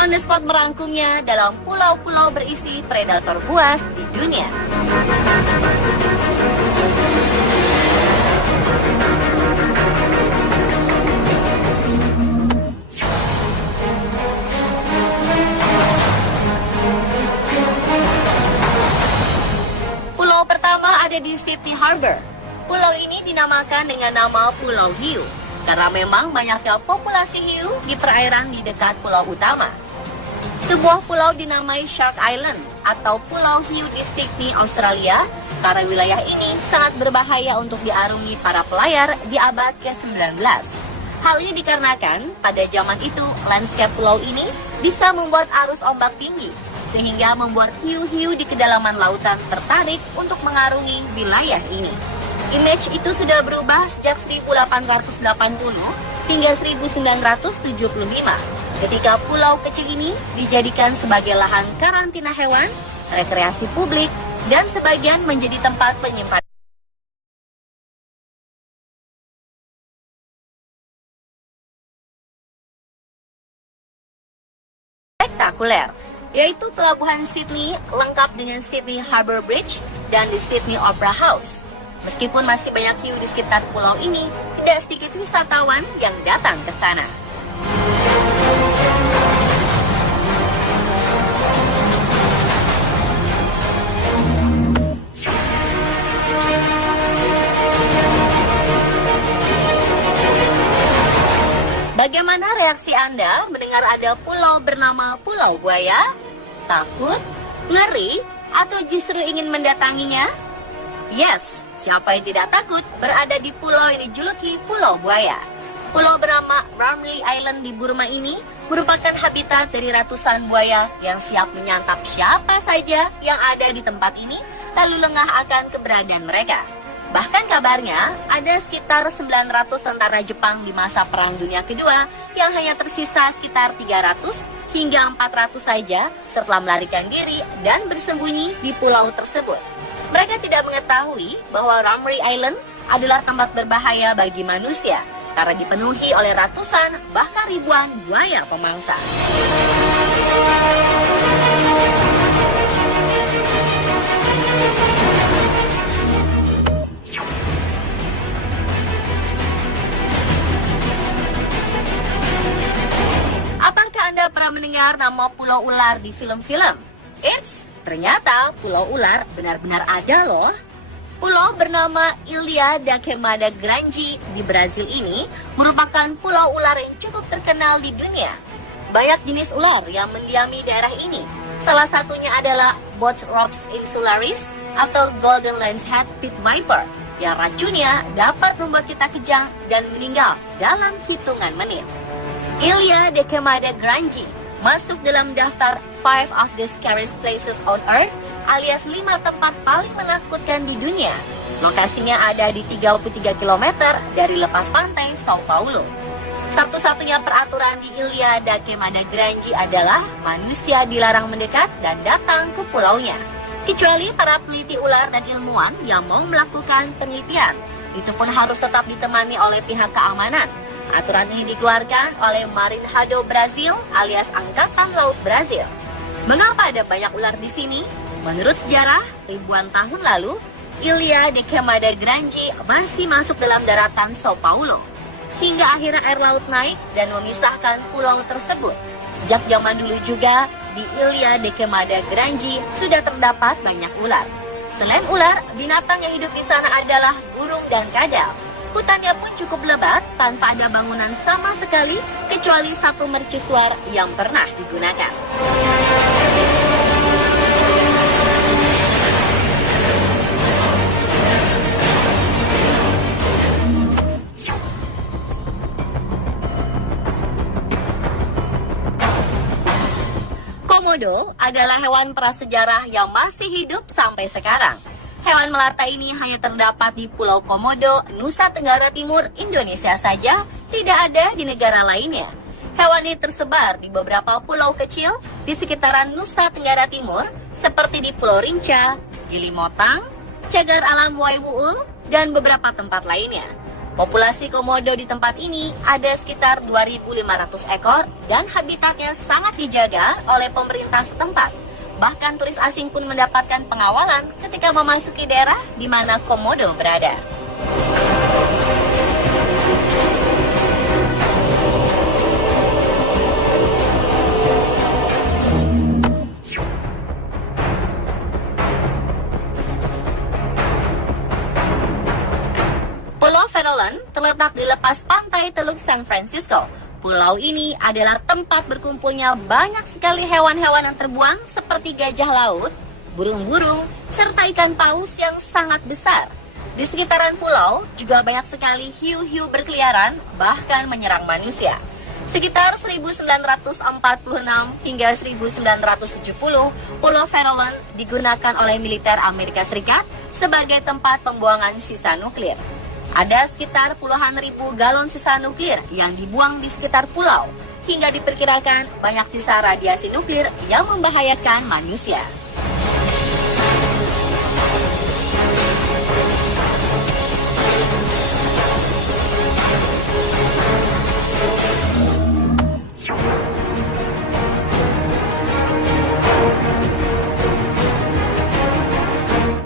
on the spot merangkumnya dalam pulau-pulau berisi predator buas di dunia. Pulau pertama ada di Sydney Harbour. Pulau ini dinamakan dengan nama Pulau Hiu karena memang banyaknya populasi hiu di perairan di dekat pulau utama. Sebuah pulau dinamai Shark Island atau Pulau Hiu di Sydney, Australia, karena wilayah ini sangat berbahaya untuk diarungi para pelayar di abad ke-19. Hal ini dikarenakan pada zaman itu landscape pulau ini bisa membuat arus ombak tinggi, sehingga membuat hiu-hiu di kedalaman lautan tertarik untuk mengarungi wilayah ini. Image itu sudah berubah sejak 1880 hingga 1975 ketika pulau kecil ini dijadikan sebagai lahan karantina hewan, rekreasi publik, dan sebagian menjadi tempat penyimpanan spektakuler, yaitu pelabuhan Sydney lengkap dengan Sydney Harbour Bridge dan di Sydney Opera House. Meskipun masih banyak hiu di sekitar pulau ini, tidak sedikit wisatawan yang datang ke sana. Bagaimana reaksi Anda mendengar ada pulau bernama Pulau Buaya? Takut? Ngeri? Atau justru ingin mendatanginya? Yes, siapa yang tidak takut berada di pulau yang dijuluki Pulau Buaya. Pulau bernama Ramley Island di Burma ini merupakan habitat dari ratusan buaya yang siap menyantap siapa saja yang ada di tempat ini, lalu lengah akan keberadaan mereka. Bahkan kabarnya ada sekitar 900 tentara Jepang di masa Perang Dunia Kedua yang hanya tersisa sekitar 300 hingga 400 saja setelah melarikan diri dan bersembunyi di pulau tersebut. Mereka tidak mengetahui bahwa Ramley Island adalah tempat berbahaya bagi manusia karena dipenuhi oleh ratusan bahkan ribuan buaya pemangsa. Apakah Anda pernah mendengar nama Pulau Ular di film-film? Eits, ternyata Pulau Ular benar-benar ada loh. Pulau bernama Ilha da Queimada Grande di Brazil ini merupakan pulau ular yang cukup terkenal di dunia. Banyak jenis ular yang mendiami daerah ini. Salah satunya adalah Bothrops insularis atau Golden Lancehead Pit Viper yang racunnya dapat membuat kita kejang dan meninggal dalam hitungan menit. Ilha da Queimada Grande masuk dalam daftar 5 of the Scariest Places on Earth alias 5 tempat paling menakutkan di dunia. Lokasinya ada di 33 km dari lepas pantai Sao Paulo. Satu-satunya peraturan di Ilha da Queimada Grande adalah manusia dilarang mendekat dan datang ke pulaunya, kecuali para peneliti ular dan ilmuwan yang mau melakukan penelitian. Itu pun harus tetap ditemani oleh pihak keamanan. Aturan ini dikeluarkan oleh Marinhado Brazil alias Angkatan Laut Brazil. Mengapa ada banyak ular di sini? Menurut sejarah, ribuan tahun lalu, Ilha da Queimada Grande masih masuk dalam daratan Sao Paulo. Hingga akhirnya air laut naik dan memisahkan pulau tersebut. Sejak zaman dulu juga, di Ilha da Queimada Grande sudah terdapat banyak ular. Selain ular, binatang yang hidup di sana adalah burung dan kadal. Hutannya pun cukup lebat tanpa ada bangunan sama sekali kecuali satu mercusuar yang pernah digunakan. Komodo adalah hewan prasejarah yang masih hidup sampai sekarang. Hewan melata ini hanya terdapat di Pulau Komodo, Nusa Tenggara Timur, Indonesia saja, tidak ada di negara lainnya. Hewan ini tersebar di beberapa pulau kecil di sekitaran Nusa Tenggara Timur, seperti di Pulau Rinca, Gili Motang, Cagar Alam Waibuul, dan beberapa tempat lainnya. Populasi komodo di tempat ini ada sekitar 2.500 ekor dan habitatnya sangat dijaga oleh pemerintah setempat. Bahkan turis asing pun mendapatkan pengawalan ketika memasuki daerah di mana komodo berada. Pulau Farallon terletak di lepas pantai Teluk San Francisco. Pulau ini adalah tempat berkumpulnya banyak sekali hewan-hewan yang terbuang seperti gajah laut, burung-burung, serta ikan paus yang sangat besar. Di sekitaran pulau juga banyak sekali hiu-hiu berkeliaran, bahkan menyerang manusia. Sekitar 1946 hingga 1970, Pulau Farallon digunakan oleh militer Amerika Serikat sebagai tempat pembuangan sisa nuklir. Ada sekitar puluhan ribu galon sisa nuklir yang dibuang di sekitar pulau, hingga diperkirakan banyak sisa radiasi nuklir yang membahayakan manusia.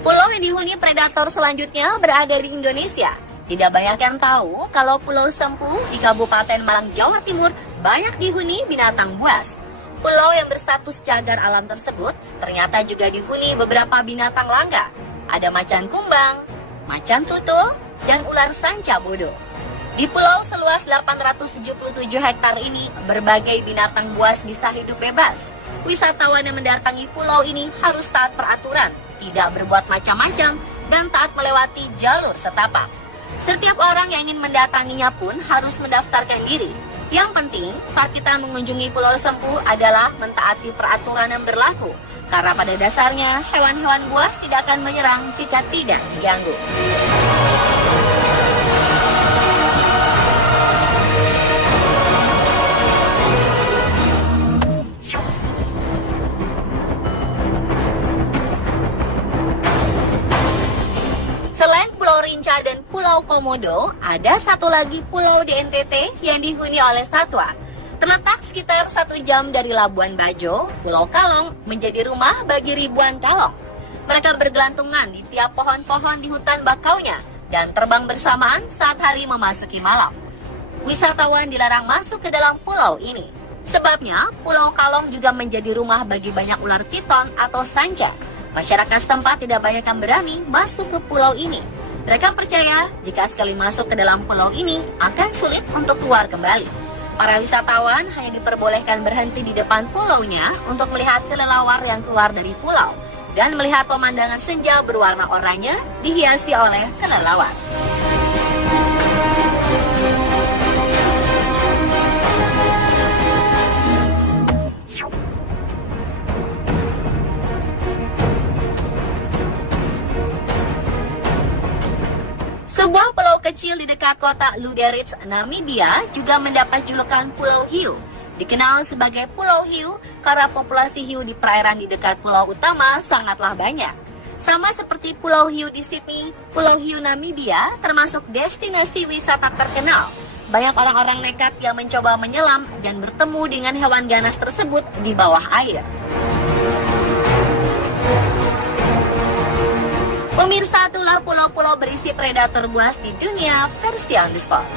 Pulau yang dihuni predator selanjutnya berada di Indonesia. Tidak banyak yang tahu kalau Pulau Sempu di Kabupaten Malang, Jawa Timur banyak dihuni binatang buas. Pulau yang berstatus cagar alam tersebut ternyata juga dihuni beberapa binatang langka. Ada macan kumbang, macan tutul, dan ular sanca bodo. Di pulau seluas 877 hektar ini, berbagai binatang buas bisa hidup bebas. Wisatawan yang mendatangi pulau ini harus taat peraturan, tidak berbuat macam-macam, dan taat melewati jalur setapak. Setiap orang yang ingin mendatanginya pun harus mendaftarkan diri. Yang penting saat kita mengunjungi Pulau Sempu adalah mentaati peraturan yang berlaku. Karena pada dasarnya hewan-hewan buas tidak akan menyerang jika tidak diganggu. Selain Pulau Rinca dan Pulau Komodo, ada satu lagi pulau di NTT yang dihuni oleh satwa. Terletak sekitar 1 jam dari Labuan Bajo, Pulau Kalong menjadi rumah bagi ribuan kalong. Mereka bergelantungan di tiap pohon-pohon di hutan bakaunya dan terbang bersamaan saat hari memasuki malam. Wisatawan dilarang masuk ke dalam pulau ini. Sebabnya, Pulau Kalong juga menjadi rumah bagi banyak ular piton atau sanca. Masyarakat setempat tidak banyak yang berani masuk ke pulau ini. Mereka percaya jika sekali masuk ke dalam pulau ini akan sulit untuk keluar kembali. Para wisatawan hanya diperbolehkan berhenti di depan pulaunya untuk melihat kelelawar yang keluar dari pulau dan melihat pemandangan senja berwarna oranye dihiasi oleh kelelawar. Sebuah pulau kecil di dekat kota Luderitz, Namibia juga mendapat julukan Pulau Hiu. Dikenal sebagai Pulau Hiu karena populasi hiu di perairan di dekat pulau utama sangatlah banyak. Sama seperti Pulau Hiu di Sydney, Pulau Hiu Namibia termasuk destinasi wisata terkenal. Banyak orang-orang nekat yang mencoba menyelam dan bertemu dengan hewan ganas tersebut di bawah air. Pemirsa, itulah pulau-pulau berisi predator buas di dunia versi on the spot.